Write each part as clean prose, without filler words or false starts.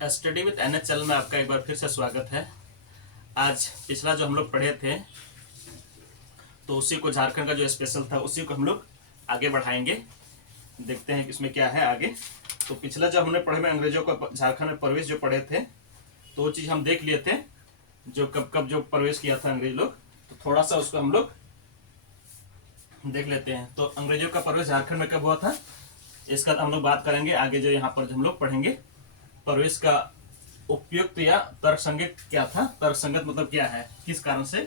Study with NH channel में आपका एक बार फिर से स्वागत है। आज पिछला जो हम लोग पढ़े थे तो उसी को, झारखंड का जो स्पेशल था उसी को हम लोग आगे बढ़ाएंगे। देखते हैं कि इसमें क्या है आगे। तो पिछला जो हमने पढ़े में अंग्रेजों को झारखंड में प्रवेश जो पढ़े थे तो वो चीज़ हम देख लिए थे, जो कब कब जो प्रवेश किया था अंग्रेज लोग। तो थोड़ा सा उसको हम लोग देख लेते हैं। तो अंग्रेजों का प्रवेश झारखंड में कब हुआ था इसका हम लोग बात करेंगे आगे। जो यहाँ पर हम लोग पढ़ेंगे प्रवेश का उपयुक्त या तर्कसंगत क्या था। तर्कसंगत मतलब क्या है, किस कारण से।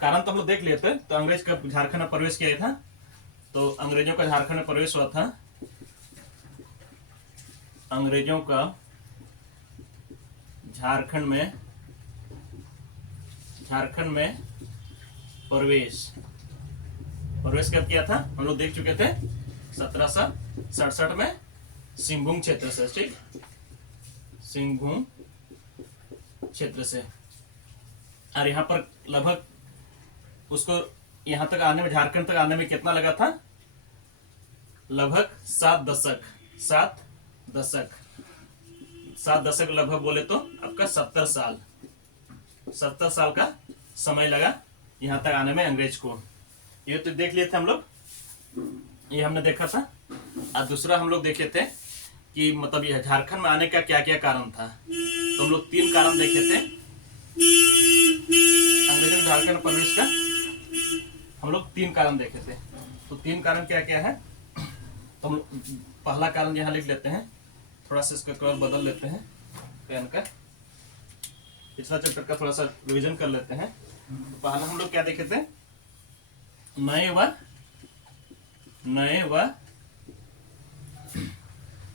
कारण तो हम लोग देख लिए थे। तो अंग्रेज का झारखंड में प्रवेश किया था, तो अंग्रेजों का झारखंड में प्रवेश हुआ था। अंग्रेजों का झारखंड में प्रवेश कब किया था हम लोग देख चुके थे 1767 में सिंहभूम क्षेत्र से। ठीक, सिंहभूम क्षेत्र से। और यहाँ पर लगभग उसको यहाँ तक आने में, झारखंड तक आने में कितना लगा था? लगभग 7 दशक लगभग बोले तो आपका 70 साल का समय लगा यहाँ तक आने में अंग्रेज को। ये तो देख लिए थे हम लोग, ये हमने देखा था। और दूसरा हम लोग देखे थे कि मतलब यह झारखंड में आने का क्या क्या कारण था। तो हम लोग 3 कारण देखे थे अंग्रेजों के झारखंड प्रवेश का। हम लोग 3 कारण देखे थे। तो 3 कारण क्या क्या है तो हम पहला कारण यहाँ लिख लेते हैं। थोड़ा सा इसका कलर बदल लेते हैं पेन का। पिछला चैप्टर का थोड़ा सा रिवीजन कर लेते हैं। तो पहला हम लोग क्या देखे थे? नए व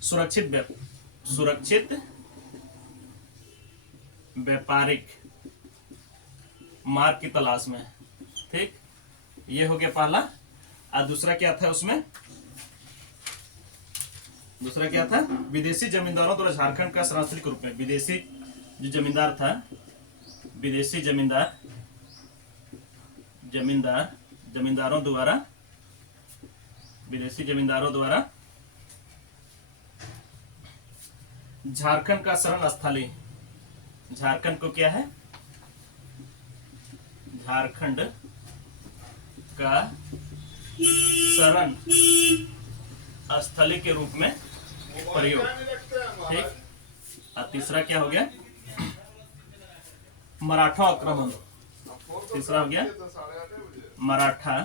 सुरक्षित व्यापारिक मार्ग की तलाश में। ठीक, ये हो गया पहला। और दूसरा क्या था उसमें? दूसरा क्या था? विदेशी जमींदारों द्वारा झारखंड का शरणार्थी के रूप में। विदेशी जो जमींदार था, विदेशी जमींदारों द्वारा झारखंड का शरण स्थली। झारखंड को क्या है? झारखंड का शरण स्थली के रूप में प्रयोग। ठीक, और तीसरा क्या हो गया? मराठा आक्रमण। तीसरा हो गया मराठा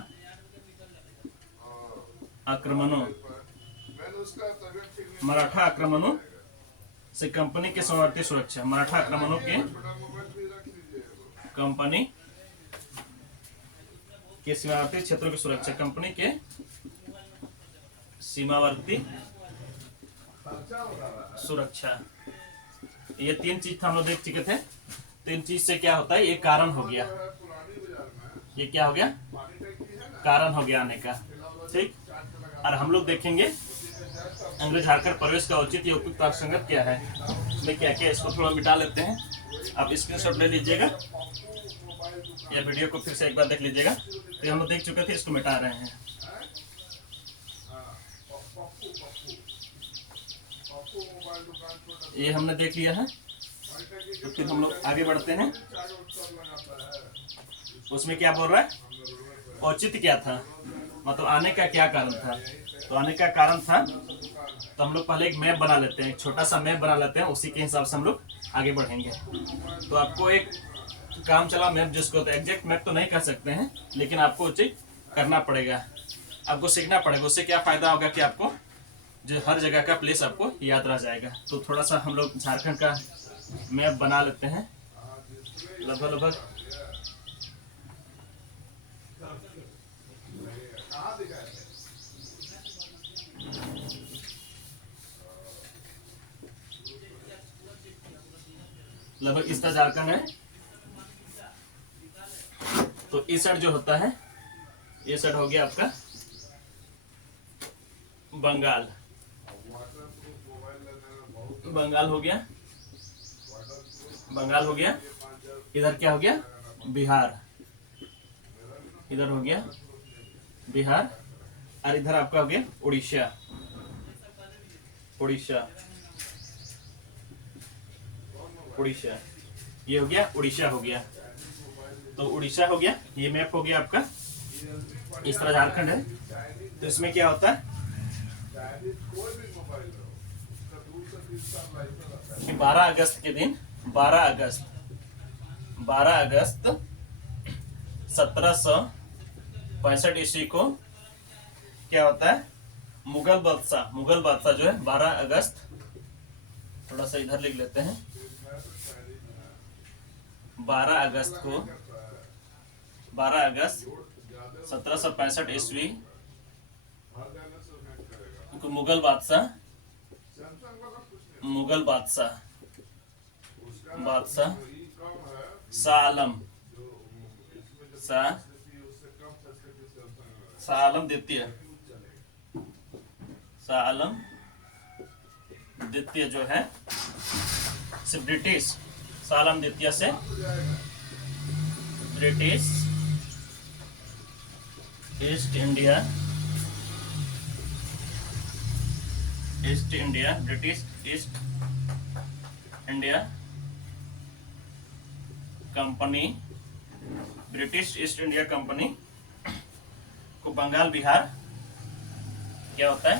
आक्रमणों से कंपनी के सीमावर्ती सुरक्षा। मराठा आक्रमणों के कंपनी के सीमावर्ती क्षेत्रों की सुरक्षा। कंपनी के सीमावर्ती सुरक्षा। ये 3 चीज हम लोग देख चुके थे। 3 चीज से क्या होता है? ये कारण हो गया। ये क्या हो गया? कारण हो गया आने का। ठीक, और हम लोग देखेंगे अंग्रेज झारखंड प्रवेश का औचित्य उपयुक्त तर्कसंगत क्या है। इसमें क्या क्या, इसको थोड़ा मिटा लेते हैं। आप स्क्रीनशॉट ले लीजिएगा या वीडियो को फिर से एक बार देख लीजिएगा। तो हम लोग देख चुके थे, इसको मिटा रहे हैं। ये हमने देख लिया है। तो फिर हम लोग आगे बढ़ते हैं। उसमें क्या बोल रहा है? औचित्य क्या था, मतलब आने का क्या कारण था। तो आने का कारण था, तो हम लोग पहले एक मैप बना लेते हैं, एक छोटा सा मैप बना लेते हैं। उसी के हिसाब से हम लोग आगे बढ़ेंगे। तो आपको एक काम चला मैप, जिसको तो एग्जैक्ट मैप तो नहीं कर सकते हैं, लेकिन आपको उचित करना पड़ेगा, आपको सीखना पड़ेगा। उससे क्या फायदा होगा कि आपको जो हर जगह का प्लेस आपको याद रह जाएगा। तो थोड़ा सा हम लोग झारखंड का मैप बना लेते हैं। लगभग इस तरह झारखंड है। तो इस साइड जो होता है, ये साइड हो गया आपका बंगाल हो गया। इधर क्या हो गया? बिहार। इधर हो गया बिहार। और इधर आपका हो गया उड़ीसा। उड़ीसा। ये हो गया उड़ीसा हो गया। तो उड़ीसा हो गया, ये मैप हो गया आपका। इस तरह झारखंड है। तो इसमें क्या होता है कि 12 अगस्त के दिन 12 अगस्त 1765 ईस्वी को क्या होता है, मुगल बादशाह जो है 12 अगस्त, थोड़ा सा इधर लिख लेते हैं, 12 अगस्त 1765 ईस्वी को मुगल बादशाह शाह आलम द्वितीय जो है से ब्रिटिश, शाह आलम द्वितीय से British east India company, British east India company को बंगाल बिहार, क्या होता है,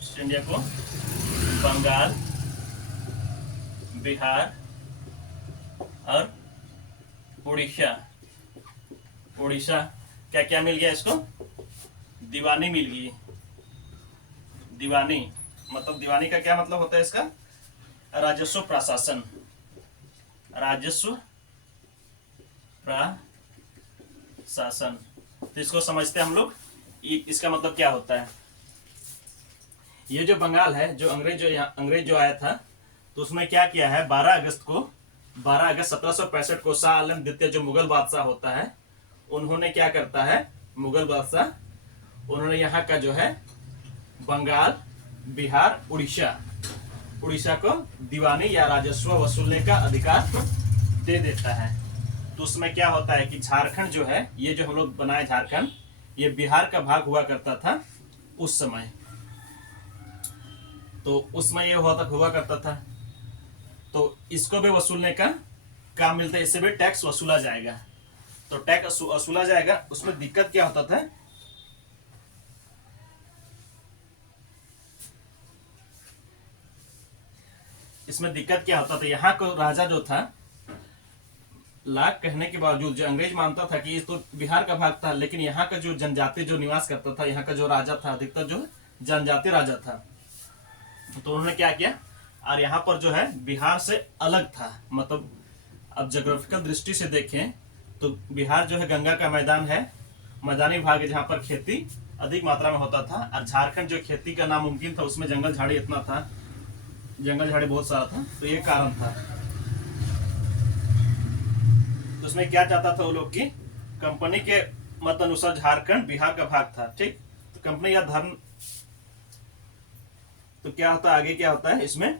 ईस्ट इंडिया को बंगाल बिहार और उड़ीसा क्या क्या मिल गया इसको, दीवानी मिल गई। दीवानी मतलब, दीवानी का क्या मतलब होता है इसका, राजस्व प्रशासन, तो इसको समझते हैं हम लोग। इसका मतलब क्या होता है, ये जो बंगाल है, जो अंग्रेज जो आया था, तो उसमें क्या किया है, 12 अगस्त 1765 को शाह आलम द्वितीय जो मुगल बादशाह होता है, उन्होंने क्या करता है, मुगल बादशाह, उन्होंने यहाँ का जो है बंगाल बिहार उड़ीसा को दीवानी या राजस्व वसूलने का अधिकार दे देता है। तो उसमें क्या होता है कि झारखंड जो है, ये जो हम लोग बनाए झारखंड, ये बिहार का भाग हुआ करता था उस समय। तो उसमें ये हुआ करता था, तो इसको भी वसूलने का काम मिलता है, इससे भी टैक्स वसूला जाएगा। तो टैक्स वसूला जाएगा, उसमें दिक्कत क्या होता था, यहाँ को राजा जो था, लाख कहने के बावजूद जो अंग्रेज मानता था कि ये तो बिहार का भाग था, लेकिन यहाँ का जो जनजाति जो निवास करता था, यहाँ का जो राजा था, अधिकतर जो जनजाति राजा था, तो उन्होंने क्या किया, और यहाँ पर जो है बिहार से अलग था। मतलब अब ज्योग्राफिकल दृष्टि से देखें तो बिहार जो है गंगा का मैदान है, मैदानी भाग है, जहाँ पर खेती अधिक मात्रा में होता था, और झारखंड जो खेती का नामुमकिन था, उसमें जंगल झाड़ी इतना था, जंगल झाड़ी बहुत सारा था, तो ये कारण था। तो उसमें क्या चाहता था वो लोग की, कंपनी के मत अनुसार झारखंड बिहार का भाग था, ठीक। तो कंपनी या धर्म, तो क्या होता है आगे, क्या होता है इसमें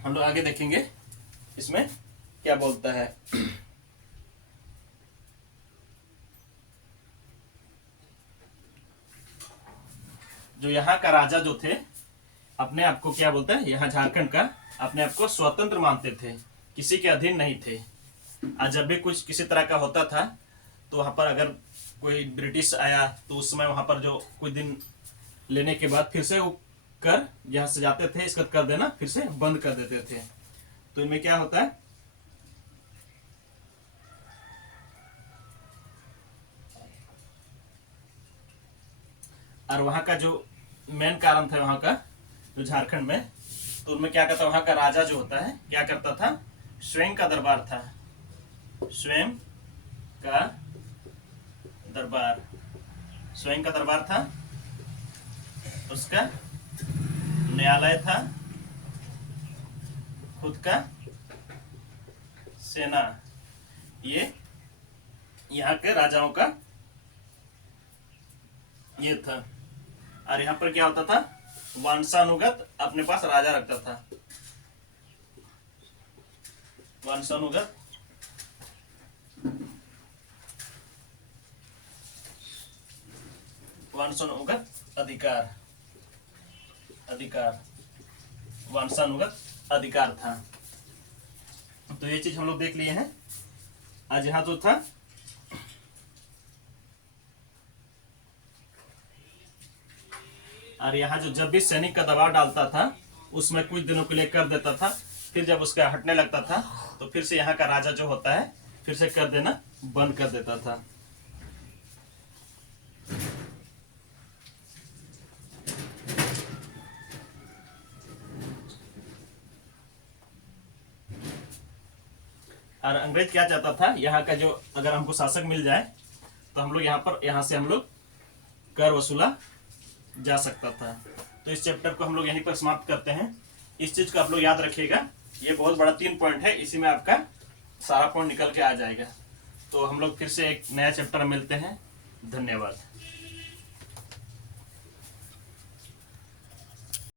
हम लोग आगे देखेंगे, इसमें क्या बोलता है। जो यहाँ का राजा जो थे, अपने आप को क्या बोलते हैं, यहाँ झारखंड का अपने आप को स्वतंत्र मानते थे, किसी के अधीन नहीं थे। आज जब भी कुछ किसी तरह का होता था, तो वहां पर अगर कोई ब्रिटिश आया, तो उस समय वहां पर जो कुछ दिन लेने के बाद फिर से वो कर जहाँ से जाते थे, इसका कर देना फिर से बंद कर देते थे। तो इनमें क्या होता है, और वहां का जो मेन कारण था, वहां का जो झारखंड में, तो उनमें क्या करता, वहां का राजा जो होता है क्या करता था, स्वयं का दरबार था, स्वयं का दरबार था, उसका न्यायालय था, खुद का सेना, ये यहाँ के राजाओं का ये था। और यहाँ पर क्या होता था, वंशानुगत अपने पास राजा रखता था, वंशानुगत अधिकार वंशानुगत अधिकार था। तो ये चीज हम लोग देख लिए हैं। आज यहाँ जो था और यहाँ जो जब भी सैनिक का दबाव डालता था उसमें कुछ दिनों के लिए कर देता था, फिर जब उसका हटने लगता था तो फिर से यहाँ का राजा जो होता है फिर से कर देना बंद कर देता था। और अंग्रेज क्या चाहता था, यहाँ का जो अगर हमको शासक मिल जाए तो हम लोग यहाँ से हम लोग कर वसूला जा सकता था। तो इस चैप्टर को हम लोग यहीं पर समाप्त करते हैं। इस चीज को आप लोग याद रखिएगा, ये बहुत बड़ा 3 पॉइंट है, इसी में आपका सारा पॉइंट निकल के आ जाएगा। तो हम लोग फिर से एक नया चैप्टर में मिलते हैं। धन्यवाद।